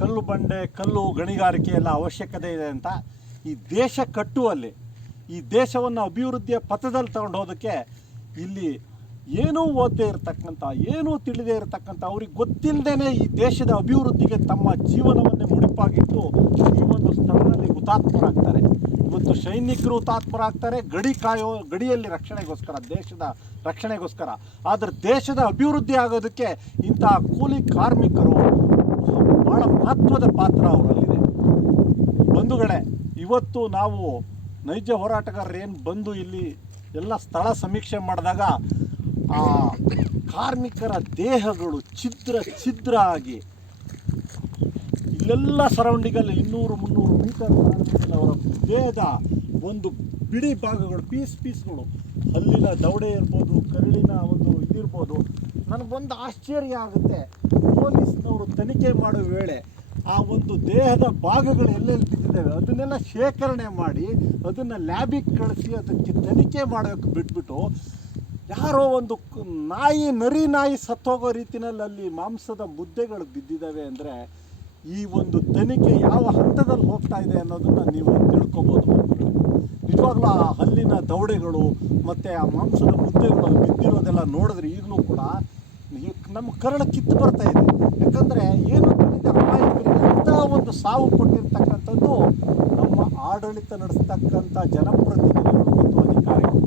ಕಲ್ಲು ಬಂಡೆ ಕಲ್ಲು ಗಣಿಗಾರಿಕೆ ಎಲ್ಲ ಅವಶ್ಯಕತೆ ಇದೆ ಅಂತ ಈ ದೇಶ ಕಟ್ಟುವಲ್ಲಿ, ಈ ದೇಶವನ್ನು ಅಭಿವೃದ್ಧಿಯ ಪಥದಲ್ಲಿ ತಗೊಂಡು ಹೋಗೋದಕ್ಕೆ ಇಲ್ಲಿ ಏನೂ ಓದದೇ ಇರತಕ್ಕಂಥ, ಏನೂ ತಿಳಿದೇ ಇರತಕ್ಕಂಥ, ಅವ್ರಿಗೆ ಗೊತ್ತಿಲ್ಲದೇ ಈ ದೇಶದ ಅಭಿವೃದ್ಧಿಗೆ ತಮ್ಮ ಜೀವನವನ್ನೇ ಮುಡಿಪಾಗಿಟ್ಟು ಈ ಒಂದು ಸ್ಥಳದಲ್ಲಿ ಹುತಾತ್ಮರಾಗ್ತಾರೆ. ಇವತ್ತು ಸೈನಿಕರು ಹುತಾತ್ಮರಾಗ್ತಾರೆ ಗಡಿಯಲ್ಲಿ ರಕ್ಷಣೆಗೋಸ್ಕರ, ದೇಶದ ರಕ್ಷಣೆಗೋಸ್ಕರ. ಆದರೆ ದೇಶದ ಅಭಿವೃದ್ಧಿ ಆಗೋದಕ್ಕೆ ಇಂತಹ ಕೂಲಿ ಕಾರ್ಮಿಕರು ಭಾಳ ಮಹತ್ವದ ಪಾತ್ರ ಅವರಲ್ಲಿದೆ. ಬಂಧುಗಳೇ, ಇವತ್ತು ನಾವು ನೈಜ ಹೋರಾಟಗಾರರು ಏನು ಬಂದು ಇಲ್ಲಿ ಎಲ್ಲ ಸ್ಥಳ ಸಮೀಕ್ಷೆ ಮಾಡಿದಾಗ ಆ ಕಾರ್ಮಿಕರ ದೇಹಗಳು ಛಿದ್ರ ಆಗಿ ಇಲ್ಲೆಲ್ಲ ಸರೌಂಡಿಂಗಲ್ಲಿ 200-300 ಮೀಟರ್ ಅವರ ದೇಹದ ಒಂದು ಬಿಡಿ ಭಾಗಗಳು, ಪೀಸ್ಗಳು, ಹಲ್ಲಿನ ದವಡೆ ಇರ್ಬೋದು, ಕರಳಿನ ಒಂದು ಇದಿರ್ಬೋದು. ನನಗೊಂದು ಆಶ್ಚರ್ಯ ಆಗುತ್ತೆ, ಪೊಲೀಸ್ನವರು ತನಿಖೆ ಮಾಡೋ ವೇಳೆ ಆ ಒಂದು ದೇಹದ ಭಾಗಗಳು ಎಲ್ಲೆಲ್ಲಿ ಬಿದ್ದಿದ್ದಾವೆ ಅದನ್ನೆಲ್ಲ ಶೇಖರಣೆ ಮಾಡಿ ಅದನ್ನು ಲ್ಯಾಬಿಗೆ ಕಳಿಸಿ ಅದಕ್ಕೆ ತನಿಖೆ ಮಾಡೋಕ್ಕೆ ಬಿಟ್ಬಿಟ್ಟು, ಯಾರೋ ಒಂದು ನರಿ ನಾಯಿ ಸತ್ತೋಗೋ ರೀತಿಯಲ್ಲಿ ಅಲ್ಲಿ ಮಾಂಸದ ಮುದ್ದೆಗಳು ಬಿದ್ದಿದ್ದಾವೆ ಅಂದರೆ ಈ ಒಂದು ತನಿಖೆ ಯಾವ ಹಂತದಲ್ಲಿ ಹೋಗ್ತಾ ಇದೆ ಅನ್ನೋದನ್ನು ನೀವು ತಿಳ್ಕೊಬೋದು. ನಿಜವಾಗ್ಲೂ ಆ ಹಲ್ಲಿನ ದವಡೆಗಳು ಮತ್ತು ಆ ಮಾಂಸದ ಮುದ್ದೆಗಳು ಬಿದ್ದಿರೋದೆಲ್ಲ ನೋಡಿದ್ರೆ ಈಗಲೂ ಕೂಡ ನಮ್ಮ ಕರಳ ಕಿತ್ತು ಬರ್ತಾ ಇದೆ. ಯಾಕಂದರೆ ಏನು ತಿಳಿದ ಅಮಾಯಕರಿಗೆ ಅಂಥ ಒಂದು ಸಾವು ಕೊಟ್ಟಿರ್ತಕ್ಕಂಥದ್ದು ನಮ್ಮ ಆಡಳಿತ ನಡೆಸ್ತಕ್ಕಂಥ ಜನಪ್ರತಿನಿಧಿಗಳು ಮತ್ತು ಅಧಿಕಾರಿಗಳು.